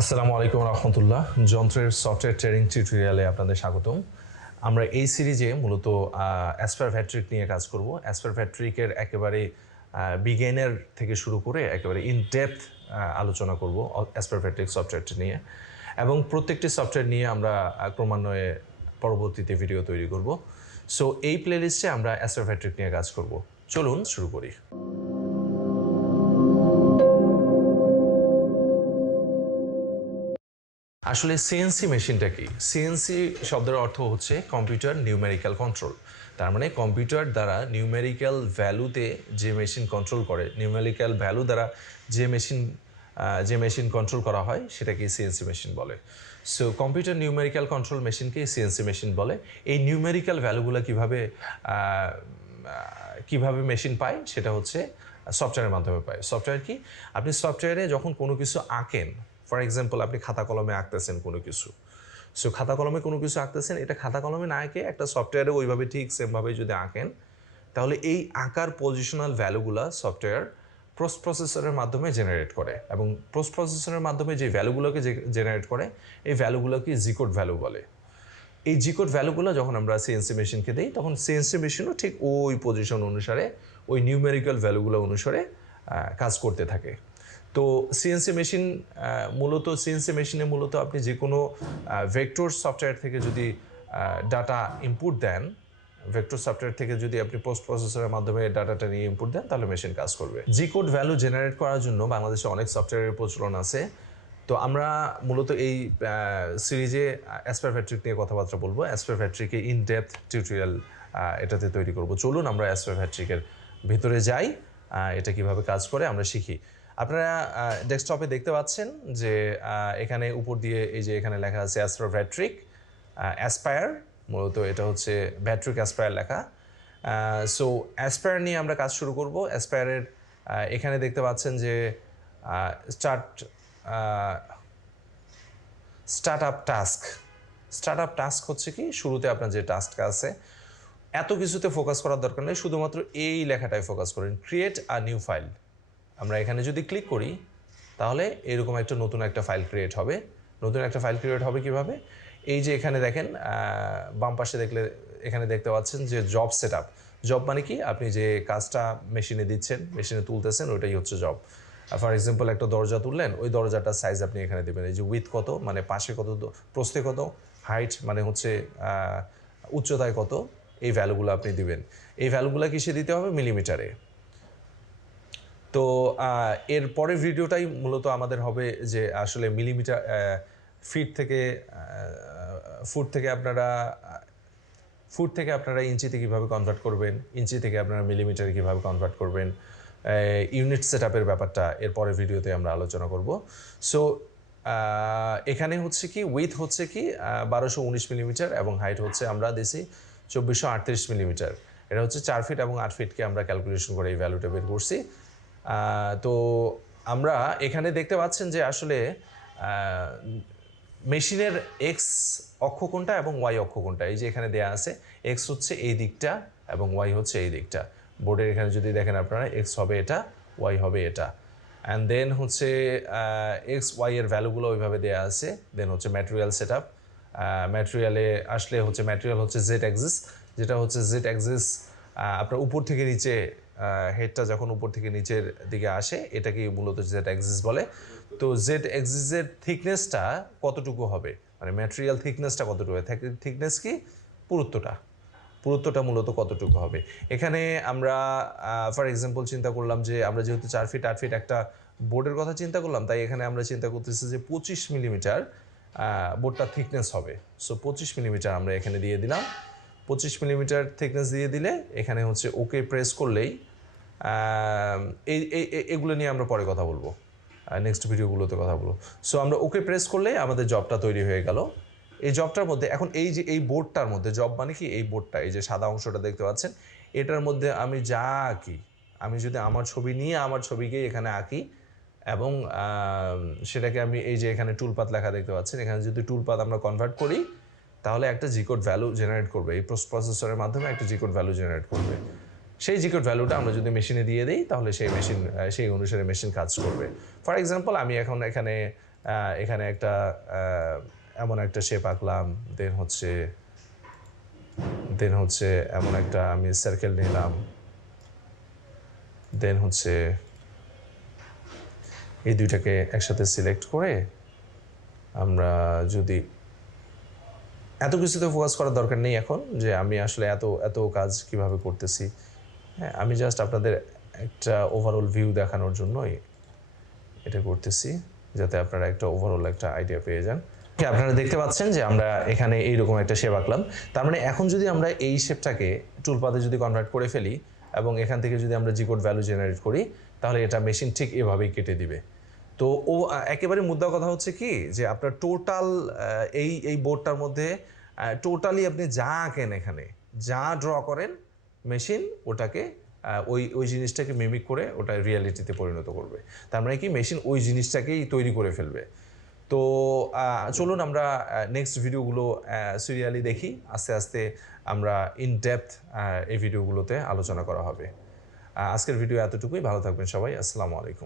আসসালামু আলাইকুম রহমতুল্লাহ। যন্ত্রের সফটওয়্যার ট্রেনিং টিউটোরিয়ালে আপনাদের স্বাগতম। আমরা এই সিরিজে মূলত অ্যাসপার ভ্যাট্রিক নিয়ে কাজ করব। অ্যাসপার ভ্যাট্রিকের একেবারে বিগিনার থেকে শুরু করে একেবারে ইন ডেপথ আলোচনা করব অ্যাসপার ভ্যাট্রিক সফটওয়্যারটি নিয়ে, এবং প্রত্যেকটি সফটওয়্যার নিয়ে আমরা ক্রমান্বয়ে পরবর্তীতে ভিডিও তৈরি করব। সো এই প্লেলিস্টে আমরা অ্যাসপার ভ্যাট্রিক নিয়ে কাজ করব। চলুন শুরু করি। আসলে সিএনসি মেশিনটা কি? সিএনসি শব্দের অর্থ হচ্ছে কম্পিউটার নিউমেরিক্যাল কন্ট্রোল। তার মানে কম্পিউটার দ্বারা নিউমেরিক্যাল ভ্যালুতে যে মেশিন কন্ট্রোল করে, নিউমেরিক্যাল ভ্যালু দ্বারা যে মেশিন কন্ট্রোল করা হয় সেটাকে সিএনসি মেশিন বলে। সো কম্পিউটার নিউমেরিক্যাল কন্ট্রোল মেশিনকে সিএনসি মেশিন বলে। এই নিউমেরিক্যাল ভ্যালুগুলো কিভাবে মেশিন পায় সেটা হচ্ছে সফটওয়্যারের মাধ্যমে পায়। সফটওয়্যার কি? আপনি সফটওয়্যারে যখন কোনো কিছু আঁকেন, ফর এক্সাম্পল আপনি খাতা কলমে আঁকতেছেন কোনো কিছু, সো খাতা কলমে কোনো কিছু আঁকতেছেন, এটা খাতা কলমে না এঁকে একটা সফটওয়্যারে ওইভাবে ঠিক সেমভাবে যদি আঁকেন, তাহলে এই আঁকার পজিশনাল ভ্যালুগুলো সফটওয়্যার পোস্ট প্রসেসরের মাধ্যমে জেনারেট করে, এবং পোস্ট প্রসেসরের মাধ্যমে যে ভ্যালুগুলোকে জেনারেট করে এই ভ্যালুগুলোকে জিকোড ভ্যালু বলে। এই জিকোড ভ্যালুগুলো যখন আমরা সিএনসি মেশিনকে দিই, তখন সিএনসি মেশিনও ঠিক ওই পজিশন অনুসারে, ওই নিউমেরিক্যাল ভ্যালুগুলো অনুসারে কাজ করতে থাকে। তো সিএনসি মেশিন সিএনসি মেশিনে মূলত আপনি যে কোনো ভেক্টর সফটওয়্যার থেকে যদি ডাটা ইনপুট দেন, ভেক্টর সফটওয়্যার থেকে যদি আপনি পোস্ট প্রসেসরের মাধ্যমে ডাটাটা নিয়ে ইনপুট দেন, তাহলে মেশিন কাজ করবে। জিকোড ভ্যালু জেনারেট করার জন্য বাংলাদেশে অনেক সফটওয়্যারের প্রচলন আছে। তো আমরা মূলত এই সিরিজে অ্যাসপার ভ্যাট্রিক নিয়ে কথাবার্তা বলবো। অ্যাসপার ভ্যাট্রিকে ইন ডেপথ টিউটোরিয়াল এটাতে তৈরি করব। চলুন আমরা অ্যাসপার ভ্যাট্রিকের ভেতরে যাই, এটা কিভাবে কাজ করে আমরা শিখি। আপনারা ডেস্কটপে দেখতে পাচ্ছেন যে এখানে উপর দিয়ে এই যে এখানে লেখা আছে অ্যাসপার ভ্যাট্রিক অ্যাসপায়ার, মূলত এটা হচ্ছে ভ্যাট্রিক অ্যাসপায়ার লেখা। সো অ্যাসপায়ার নিয়ে আমরা কাজ শুরু করব। অ্যাসপায়ারের এখানে দেখতে পাচ্ছেন যে স্টার্ট আপ টাস্ক হচ্ছে কি, শুরুতে আপনার যে টাস্কটা আছে, এত কিছুতে ফোকাস করার দরকার নেই, শুধুমাত্র এই লেখাটায় ফোকাস করেন, ক্রিয়েট আ নিউ ফাইল। আমরা এখানে যদি ক্লিক করি তাহলে এরকম নতুন একটা ফাইল ক্রিয়েট হবে। নতুন একটা ফাইল ক্রিয়েট হবে কিভাবে? এই যে এখানে দেখেন বাম পাশে এখানে দেখতে পাচ্ছেন যে জব সেট আপ। জব মানে কি? আপনি যে কাজটা মেশিনে দিচ্ছেন, মেশিনে তুলতেছেন, ওইটাই হচ্ছে জব। ফর এক্সাম্পল একটা দরজা তুললেন, ওই দরজাটার সাইজ আপনি এখানে দেবেন। এই যে উইথ কত, মানে পাশে কত, প্রস্থে কত, হাইট মানে হচ্ছে উচ্চতায় কত, এই ভ্যালুগুলো আপনি দিবেন। এই ভ্যালুগুলো কিসে দিতে হবে? মিলিমিটারে। তো এর পরের ভিডিওটাই মূলত আমাদের হবে যে আসলে মিলিমিটার, ফুট থেকে আপনারা ইঞ্চিতে কীভাবে কনভার্ট করবেন, ইঞ্চি থেকে আপনারা মিলিমিটারে কীভাবে কনভার্ট করবেন, ইউনিট সেট আপের ব্যাপারটা এর পরের ভিডিওতে আমরা আলোচনা করব। সো এখানে হচ্ছে কি, উইথ হচ্ছে কি 1219 মিলিমিটার, এবং হাইট হচ্ছে আমরা দিছি 2438 মিলিমিটার। এটা হচ্ছে 4 ফিট এবং 8 ফিটকে আমরা ক্যালকুলেশন করে এই ভ্যালুটা বের করছি। তো আমরা এখানে দেখতে পাচ্ছেন যে আসলে মেশিনের এক্স অক্ষ কোনটা এবং ওয়াই অক্ষ কোনটা, এই যে এখানে দেয়া আছে। এক্স হচ্ছে এই দিকটা এবং ওয়াই হচ্ছে এই দিকটা। বোর্ডের এখানে যদি দেখেন আপনারা, এক্স হবে এটা, ওয়াই হবে এটা। অ্যান্ড দেন হচ্ছে এক্স ওয়াই এর ভ্যালুগুলো ওইভাবে দেওয়া আছে। দেন হচ্ছে ম্যাটেরিয়াল সেট আপ। ম্যাটেরিয়ালে আসলে হচ্ছে ম্যাটেরিয়াল হচ্ছে জেড অ্যাক্সিস, যেটা হচ্ছে জেড অ্যাক্সিস আপনার উপর থেকে নিচে, হেডটা যখন উপর থেকে নিচের দিকে আসে, এটাকে মূলত জেড অ্যাক্সিস বলে। তো জেড অ্যাক্সিসের থিকনেসটা কতটুকু হবে, মানে ম্যাটেরিয়াল থিকনেসটা কতটুকু হবে, থিকনেস কি, পুরুত্বটা মূলত কতটুকু হবে। এখানে আমরা ফর এক্সাম্পল চিন্তা করলাম যে আমরা যেহেতু 4 ফিট 8 ফিট একটা বোর্ডের কথা চিন্তা করলাম, তাই এখানে আমরা চিন্তা করতেছি যে 25 মিলিমিটার বোর্ডটার থিকনেস হবে। সো 25 মিলিমিটার আমরা এখানে দিয়ে দিলাম। 25 মিলিমিটার থিকনেস দিয়ে দিলে এখানে হচ্ছে ওকে প্রেস করলেই, এগুলো নিয়ে আমরা পরে কথা বলবো, নেক্সট ভিডিওগুলোতে কথা বলবো। সো আমরা ওকে প্রেস করলেই আমাদের জবটা তৈরি হয়ে গেল। এই জবটার মধ্যে এখন এই যে এই বোর্ডটার মধ্যে, জব মানে কি, এই বোর্ডটা, এই যে সাদা অংশটা দেখতে পাচ্ছেন, এটার মধ্যে আমি যা আঁকি, আমি যদি আমার ছবি নিয়ে আমার ছবিকেই এখানে আঁকি, এবং সেটাকে আমি এই যে এখানে টুলপাত লেখা দেখতে পাচ্ছেন, এখানে যদি টুলপাত আমরা কনভার্ট করি, তাহলে একটা জিকোড ভ্যালু জেনারেট করবে। এই পোস্ট প্রসেসরের মাধ্যমে একটা জিকোড ভ্যালু জেনারেট করবে। সেই জিকোড ভ্যালুটা আমরা যদি মেশিনে দিয়ে দিই, তাহলে সেই অনুসারে মেশিন কাজ করবে। ফর এক্সাম্পল আমি এখন এখানে এখানে একটা এমন একটা শেপ আঁকলাম, দেন হচ্ছে এমন একটা আমি সার্কেল নিলাম, দেন হচ্ছে এই দুইটাকে একসাথে সিলেক্ট করে আমরা যদি এত কিছুতে ফোকাস করার দরকার নেই এখন, যে আমি আসলে এত কাজ কিভাবে করতেছি। হ্যাঁ, আমি জাস্ট আপনাদের একটা ওভারঅল ভিউ দেখানোর জন্যই এটা করতেছি, যাতে আপনারা একটা ওভারঅল একটা আইডিয়া পেয়ে যান। আপনারা দেখতে পাচ্ছেন যে আমরা এখানে এইরকম একটা শেপ আঁকলাম। তার মানে এখন যদি আমরা এই শেপটাকে টুলপাতে যদি কনভার্ট করে ফেলি এবং এখান থেকে যদি আমরা জি কোড ভ্যালু জেনারেট করি, তাহলে এটা মেশিন ঠিক এভাবেই কেটে দিবে। তো ও একেবারে মুদ্রা কথা হচ্ছে কি, যে আপনার টোটাল এই বোর্ডটার মধ্যে টোটালি আপনি যা আঁকেন, এখানে যা ড্র করেন, মেশিন ওটাকে ওই জিনিসটাকে মিমিক করে ওটা রিয়ালিটিতে পরিণত করবে। তার মানে কি, মেশিন ওই জিনিসটাকেই তৈরি করে ফেলবে। তো চলুন আমরা নেক্সট ভিডিওগুলো সিরিয়ালি দেখি, আস্তে আস্তে আমরা ইন ডেপথ এই ভিডিওগুলোতে আলোচনা করা হবে। আজকের ভিডিও এতটুকুই, ভালো থাকবেন সবাই, আসসালামু আলাইকুম।